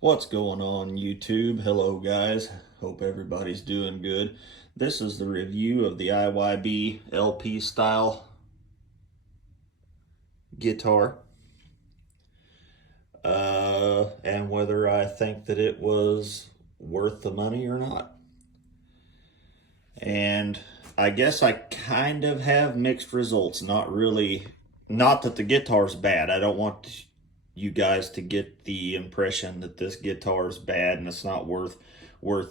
What's going on YouTube? Hello guys, hope everybody's doing good. This is the review of the IYB LP style guitar and whether I think that it was worth the money or not. And I guess I kind of have mixed results. Not that the guitar's bad. I don't want you guys to get the impression that this guitar is bad and it's not worth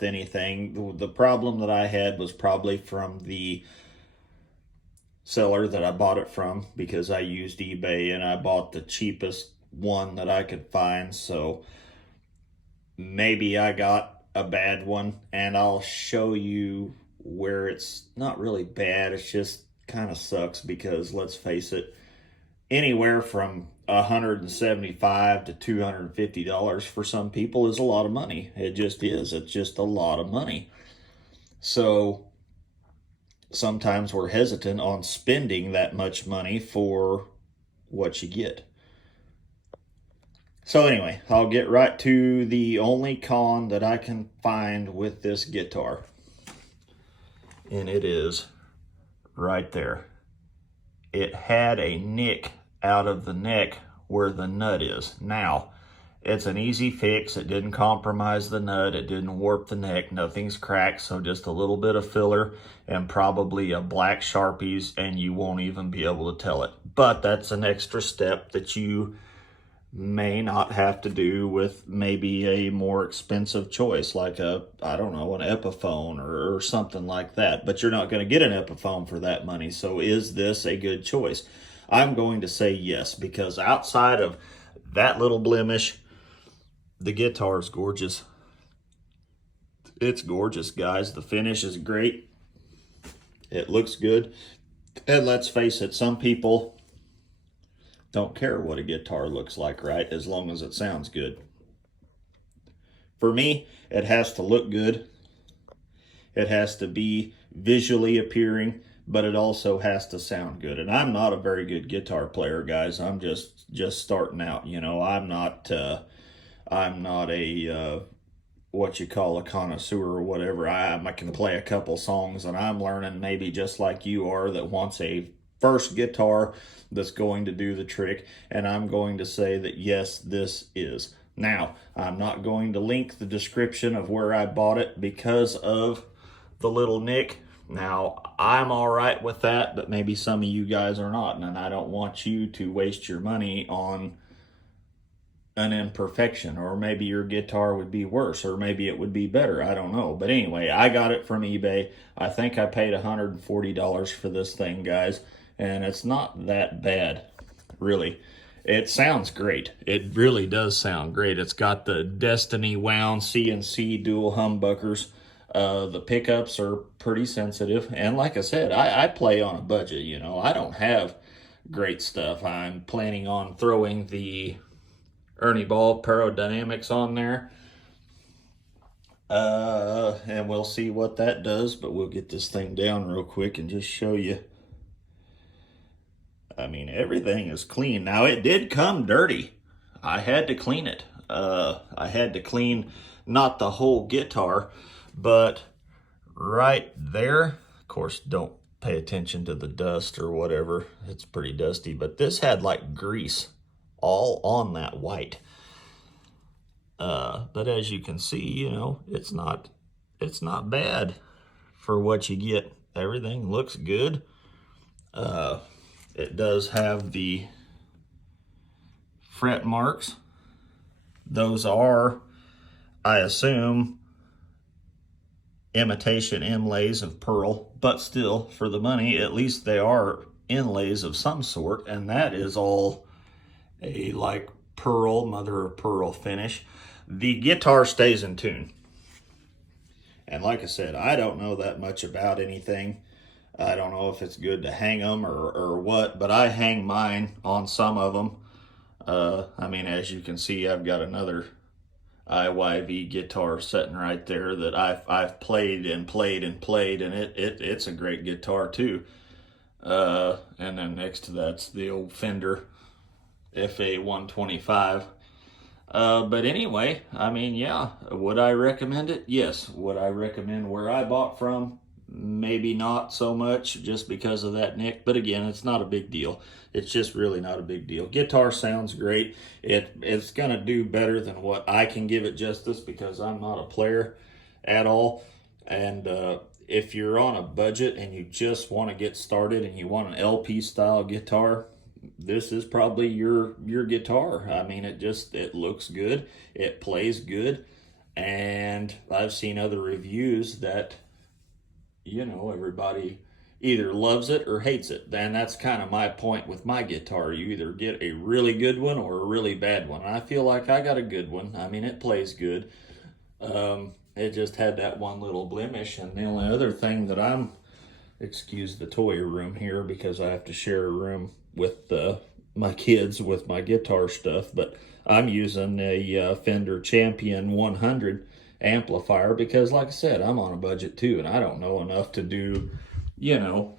anything. The problem that I had was probably from the seller that I bought it from, because I used eBay and I bought the cheapest one that I could find. So maybe I got a bad one, and I'll show you where it's not really bad. It's just kind of sucks because, let's face it, anywhere from $175 to $250 for some people is a lot of money. It just is. It's just a lot of money. So sometimes we're hesitant on spending that much money for what you get. So anyway, I'll get right to the only con that I can find with this guitar. And it is right there. It had a nick out of the neck where the nut is. Now, it's an easy fix. It didn't compromise the nut. It didn't warp the neck. Nothing's cracked. So just a little bit of filler and probably a black Sharpies, and you won't even be able to tell it. But that's an extra step that you may not have to do with maybe a more expensive choice, like an Epiphone or something like that. But you're not going to get an Epiphone for that money. So is this a good choice? I'm going to say yes, because outside of that little blemish, the guitar is gorgeous. It's gorgeous, guys. The finish is great. It looks good. And let's face it, some people don't care what a guitar looks like, right? As long as it sounds good. For me, it has to look good. It has to be visually appealing, but it also has to sound good. And I'm not a very good guitar player, guys. I'm just starting out. You know, I'm not a what you call a connoisseur or whatever. I can play a couple songs, and I'm learning, maybe just like you are, that wants a first guitar that's going to do the trick. And I'm going to say that yes, this is. Now, I'm not going to link the description of where I bought it because of the little nick. Now, I'm all right with that, but maybe some of you guys are not, and I don't want you to waste your money on an imperfection. Or maybe your guitar would be worse, or maybe it would be better. I don't know. But anyway, I got it from eBay. I think I paid $140 for this thing, guys, and it's not that bad, really. It sounds great. It really does sound great. It's got the Destiny wound CNC dual humbuckers. The pickups are pretty sensitive. And like I said, I play on a budget, you know. I don't have great stuff. I'm planning on throwing the Ernie Ball Parodynamics on there. And we'll see what that does, but we'll get this thing down real quick and just show you. I mean, everything is clean. Now, it did come dirty. I had to clean it. I had to clean not the whole guitar, but right there. Of course, don't pay attention to the dust or whatever. It's pretty dusty, but this had like grease all on that white. But as you can see, you know, it's not bad for what you get. Everything looks good. It does have the fret marks. Those are, I assume, imitation inlays of pearl, but still, for the money, at least they are inlays of some sort, and that is all a like pearl, mother of pearl finish. The guitar stays in tune. And like I said, I don't know that much about anything. I don't know if it's good to hang them or what, but I hang mine on some of them. I mean, as you can see, I've got another IYV guitar sitting right there that I've played and played and played, and it's a great guitar too. And then next to that's the old Fender FA 125 But anyway, I mean, yeah, would I recommend it? Yes. Would I recommend where I bought from? Maybe not so much, just because of that nick. But again, it's not a big deal. It's just really not a big deal. Guitar sounds great. It's gonna do better than what I can give it justice, because I'm not a player at all. And if you're on a budget and you just want to get started and you want an LP style guitar, this is probably your guitar. I mean, it looks good, it plays good, and I've seen other reviews that, you know, everybody either loves it or hates it. And that's kind of my point with my guitar. You either get a really good one or a really bad one. And I feel like I got a good one. I mean, it plays good. It just had that one little blemish. And the only other thing that excuse the toy room here, because I have to share a room with my kids with my guitar stuff, but I'm using a Fender Champion 100 amplifier because, like I said, I'm on a budget too, and I don't know enough to do, you know,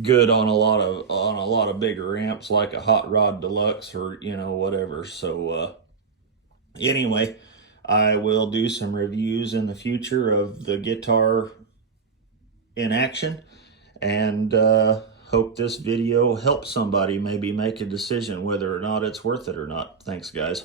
good on a lot of bigger amps like a Hot Rod Deluxe or, you know, whatever. So anyway, I will do some reviews in the future of the guitar in action, and hope this video helps somebody maybe make a decision whether or not it's worth it or not. Thanks, guys.